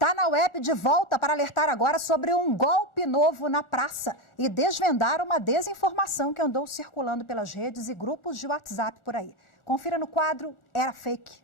Tá na web de volta para alertar agora sobre um golpe novo na praça e desvendar uma desinformação que andou circulando pelas redes e grupos de WhatsApp por aí. Confira no quadro Era Fake.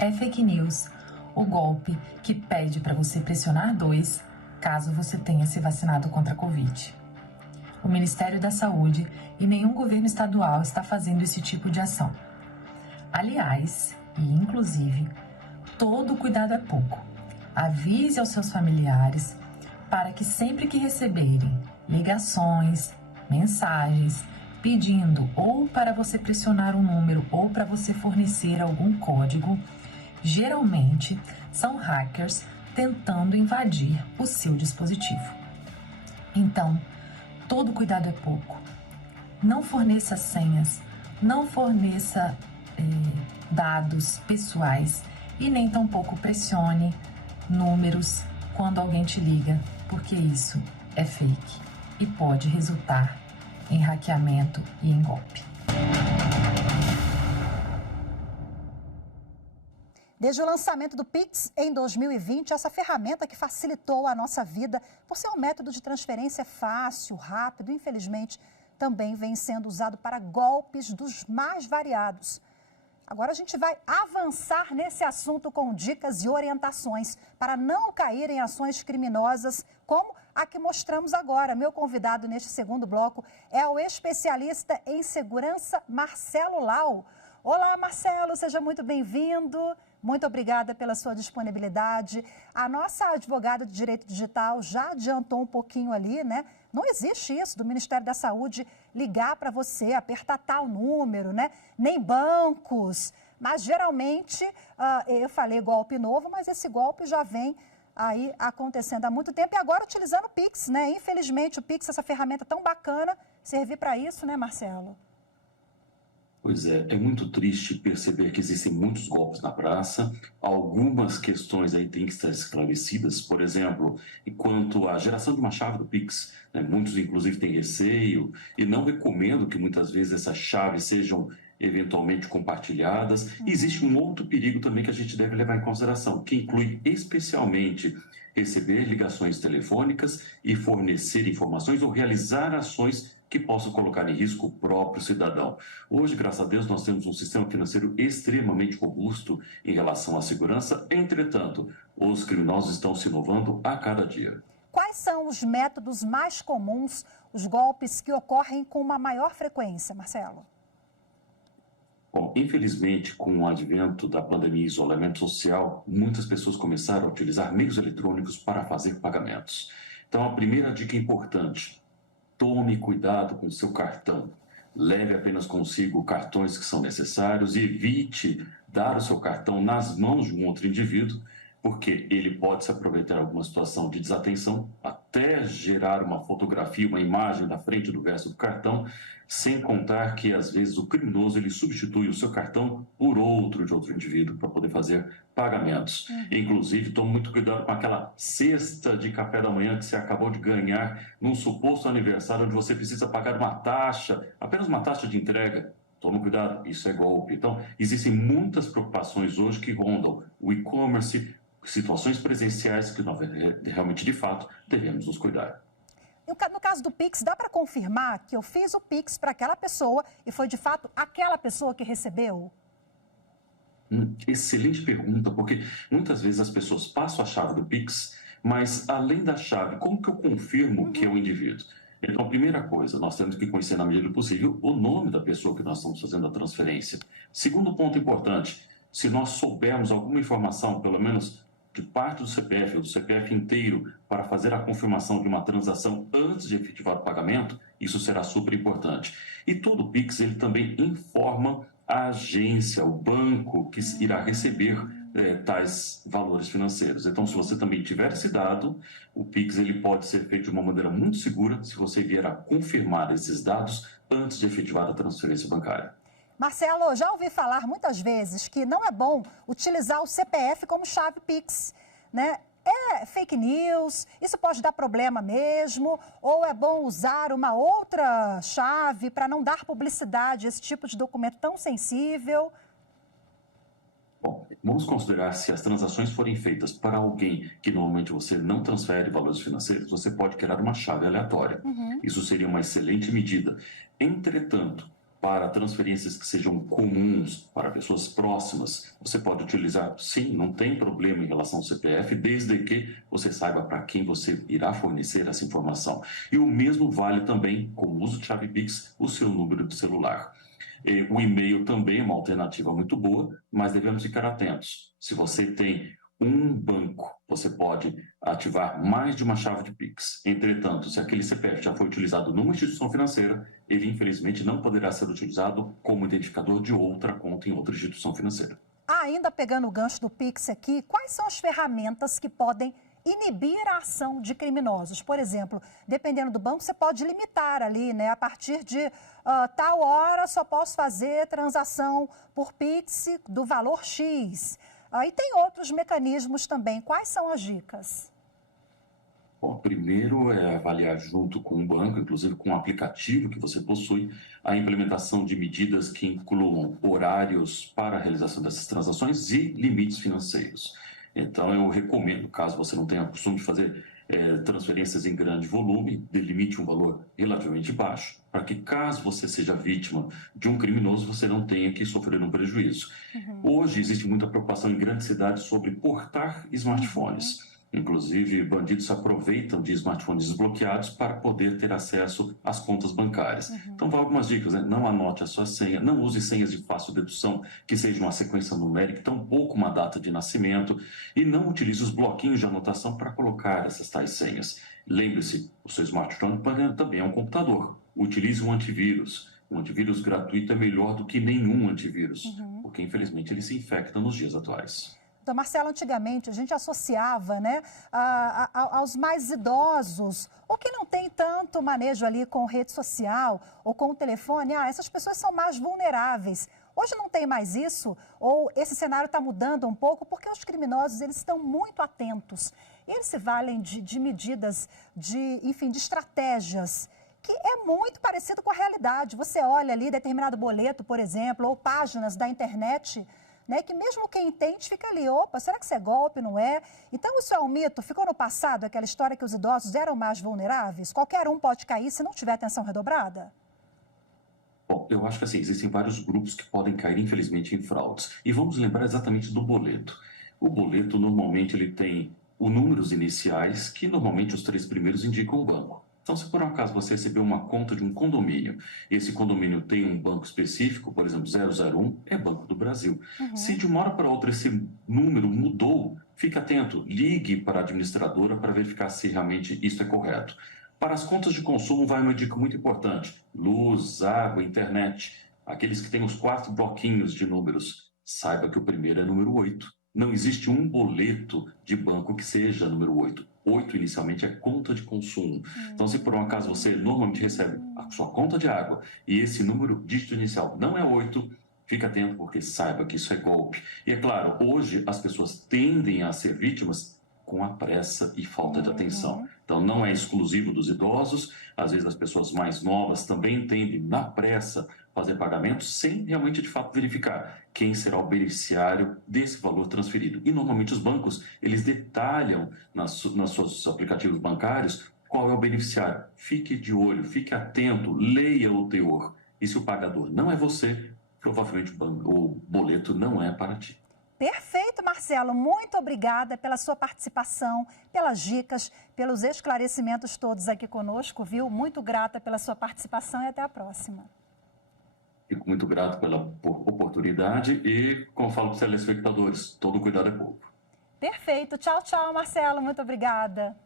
É fake news, o golpe que pede para você pressionar 2 caso você tenha se vacinado contra a Covid. O Ministério da Saúde e nenhum governo estadual está fazendo esse tipo de ação. Aliás, e inclusive, todo cuidado é pouco. Avise aos seus familiares para que sempre que receberem ligações, mensagens, pedindo ou para você pressionar um número ou para você fornecer algum código, geralmente são hackers tentando invadir o seu dispositivo. Então, todo cuidado é pouco. Não forneça senhas, não forneça dados pessoais e nem tampouco pressione números quando alguém te liga, porque isso é fake e pode resultar em hackeamento e em golpe. Desde o lançamento do Pix em 2020, essa ferramenta que facilitou a nossa vida por ser um método de transferência fácil, rápido, infelizmente, também vem sendo usado para golpes dos mais variados. Agora a gente vai avançar nesse assunto com dicas e orientações para não cair em ações criminosas como a que mostramos agora. Meu convidado neste segundo bloco é o especialista em segurança, Marcelo Lau. Olá, Marcelo, seja muito bem-vindo. Muito obrigada pela sua disponibilidade. A nossa advogada de Direito Digital já adiantou um pouquinho ali, né? Não existe isso do Ministério da Saúde ligar para você, apertar tal número, né? Nem bancos. Mas, geralmente, eu falei golpe novo, mas esse golpe já vem aí acontecendo há muito tempo e agora utilizando o Pix, né? Infelizmente, o Pix, essa ferramenta tão bacana, servir para isso, né, Marcelo? Pois é muito triste perceber que existem muitos golpes na praça. Algumas questões aí têm que estar esclarecidas. Por exemplo, enquanto à geração de uma chave do Pix, né, muitos inclusive têm receio e não recomendo que muitas vezes essas chaves sejam eventualmente compartilhadas. E existe um outro perigo também que a gente deve levar em consideração, que inclui especialmente receber ligações telefônicas e fornecer informações ou realizar ações que possam colocar em risco o próprio cidadão. Hoje, graças a Deus, nós temos um sistema financeiro extremamente robusto em relação à segurança. Entretanto, os criminosos estão se inovando a cada dia. Quais são os métodos mais comuns, os golpes que ocorrem com uma maior frequência, Marcelo? Bom, infelizmente, com o advento da pandemia e isolamento social, muitas pessoas começaram a utilizar meios eletrônicos para fazer pagamentos. Então, a primeira dica importante: tome cuidado com o seu cartão. Leve apenas consigo cartões que são necessários e evite dar o seu cartão nas mãos de um outro indivíduo, porque ele pode se aproveitar de alguma situação de desatenção, até gerar uma fotografia, uma imagem na frente do verso do cartão, sem contar que, às vezes, o criminoso ele substitui o seu cartão por outro de outro indivíduo para poder fazer pagamentos. Inclusive, tome muito cuidado com aquela cesta de café da manhã que você acabou de ganhar num suposto aniversário onde você precisa pagar uma taxa, apenas uma taxa de entrega. Tome cuidado, isso é golpe. Então, existem muitas preocupações hoje que rondam o e-commerce, situações presenciais que nós realmente, de fato, devemos nos cuidar. No caso do Pix, dá para confirmar que eu fiz o Pix para aquela pessoa e foi, de fato, aquela pessoa que recebeu? Excelente pergunta, porque muitas vezes as pessoas passam a chave do Pix, mas, além da chave, como que eu confirmo que é o indivíduo? Então, a primeira coisa, nós temos que conhecer, na medida do possível, o nome da pessoa que nós estamos fazendo a transferência. Segundo ponto importante, se nós soubermos alguma informação, pelo menos de parte do CPF ou do CPF inteiro, para fazer a confirmação de uma transação antes de efetivar o pagamento, isso será super importante. E todo o Pix, ele também informa a agência, o banco que irá receber tais valores financeiros. Então, se você também tiver esse dado, o Pix ele pode ser feito de uma maneira muito segura se você vier a confirmar esses dados antes de efetivar a transferência bancária. Marcelo, já ouvi falar muitas vezes que não é bom utilizar o CPF como chave Pix, né? É fake news? Isso pode dar problema mesmo? Ou é bom usar uma outra chave para não dar publicidade a esse tipo de documento tão sensível? Bom, vamos considerar se as transações forem feitas para alguém que normalmente você não transfere valores financeiros, você pode criar uma chave aleatória. Isso seria uma excelente medida. Entretanto, para transferências que sejam comuns para pessoas próximas, você pode utilizar, sim, não tem problema em relação ao CPF, desde que você saiba para quem você irá fornecer essa informação. E o mesmo vale também, com o uso de chave Pix, o seu número de celular. O e-mail também é uma alternativa muito boa, mas devemos ficar atentos. Se você tem um banco, você pode ativar mais de uma chave de Pix. Entretanto, se aquele CPF já foi utilizado numa instituição financeira, ele infelizmente não poderá ser utilizado como identificador de outra conta em outra instituição financeira. Ainda pegando o gancho do Pix aqui, quais são as ferramentas que podem inibir a ação de criminosos? Por exemplo, dependendo do banco, você pode limitar ali, né? A partir de tal hora só posso fazer transação por Pix do valor X. E tem outros mecanismos também. Quais são as dicas? Bom, primeiro é avaliar junto com o banco, inclusive com o aplicativo que você possui, a implementação de medidas que incluam horários para a realização dessas transações e limites financeiros. Então, eu recomendo, caso você não tenha o costume de fazer transferências em grande volume, delimite um valor relativamente baixo, para que, caso você seja vítima de um criminoso, você não tenha que sofrer um prejuízo. Hoje, existe muita preocupação em grandes cidades sobre portar smartphones. Inclusive, bandidos se aproveitam de smartphones desbloqueados para poder ter acesso às contas bancárias. Então, vão algumas dicas, né? Não anote a sua senha, não use senhas de fácil dedução, que seja uma sequência numérica, tampouco uma data de nascimento, e não utilize os bloquinhos de anotação para colocar essas tais senhas. Lembre-se, o seu smartphone também é um computador. Utilize um antivírus. Um antivírus gratuito é melhor do que nenhum antivírus, porque infelizmente ele se infecta nos dias atuais. Então, Marcelo, antigamente a gente associava, né, aos mais idosos, ou que não tem tanto manejo ali com rede social ou com o telefone, essas pessoas são mais vulneráveis. Hoje não tem mais isso, ou esse cenário está mudando um pouco, porque os criminosos eles estão muito atentos. E eles se valem de medidas, enfim, de estratégias, que é muito parecido com a realidade. Você olha ali determinado boleto, por exemplo, ou páginas da internet, né, que mesmo quem entende fica ali, opa, será que isso é golpe, não é? Então isso é um mito, ficou no passado aquela história que os idosos eram mais vulneráveis? Qualquer um pode cair se não tiver atenção redobrada? Bom, eu acho que assim, existem vários grupos que podem cair, infelizmente, em fraudes. E vamos lembrar exatamente do boleto. O boleto, normalmente, ele tem os números iniciais, que normalmente os 3 primeiros indicam o banco. Então, se por um acaso você recebeu uma conta de um condomínio, e esse condomínio tem um banco específico, por exemplo, 001, é Banco do Brasil. Se de uma hora para outra esse número mudou, fique atento, ligue para a administradora para verificar se realmente isso é correto. Para as contas de consumo vai uma dica muito importante: luz, água, internet. Aqueles que têm os 4 bloquinhos de números, saiba que o primeiro é número 8. Não existe um boleto de banco que seja número 8. 8 inicialmente é conta de consumo. Então, se por um acaso você normalmente recebe a sua conta de água e esse número dígito inicial não é 8, fique atento, porque saiba que isso é golpe. E é claro, hoje as pessoas tendem a ser vítimas com a pressa e falta de atenção. Então, não é exclusivo dos idosos, às vezes as pessoas mais novas também tendem, na pressa, fazer pagamentos sem realmente, de fato, verificar quem será o beneficiário desse valor transferido. E, normalmente, os bancos, eles detalham nos seus aplicativos bancários qual é o beneficiário. Fique de olho, fique atento, leia o teor. E se o pagador não é você, provavelmente o boleto não é para ti. Perfeito, Marcelo. Muito obrigada pela sua participação, pelas dicas, pelos esclarecimentos todos aqui conosco, viu? Muito grata pela sua participação e até a próxima. Fico muito grato pela oportunidade e, como falo para os telespectadores, todo cuidado é pouco. Perfeito. Tchau, tchau, Marcelo. Muito obrigada.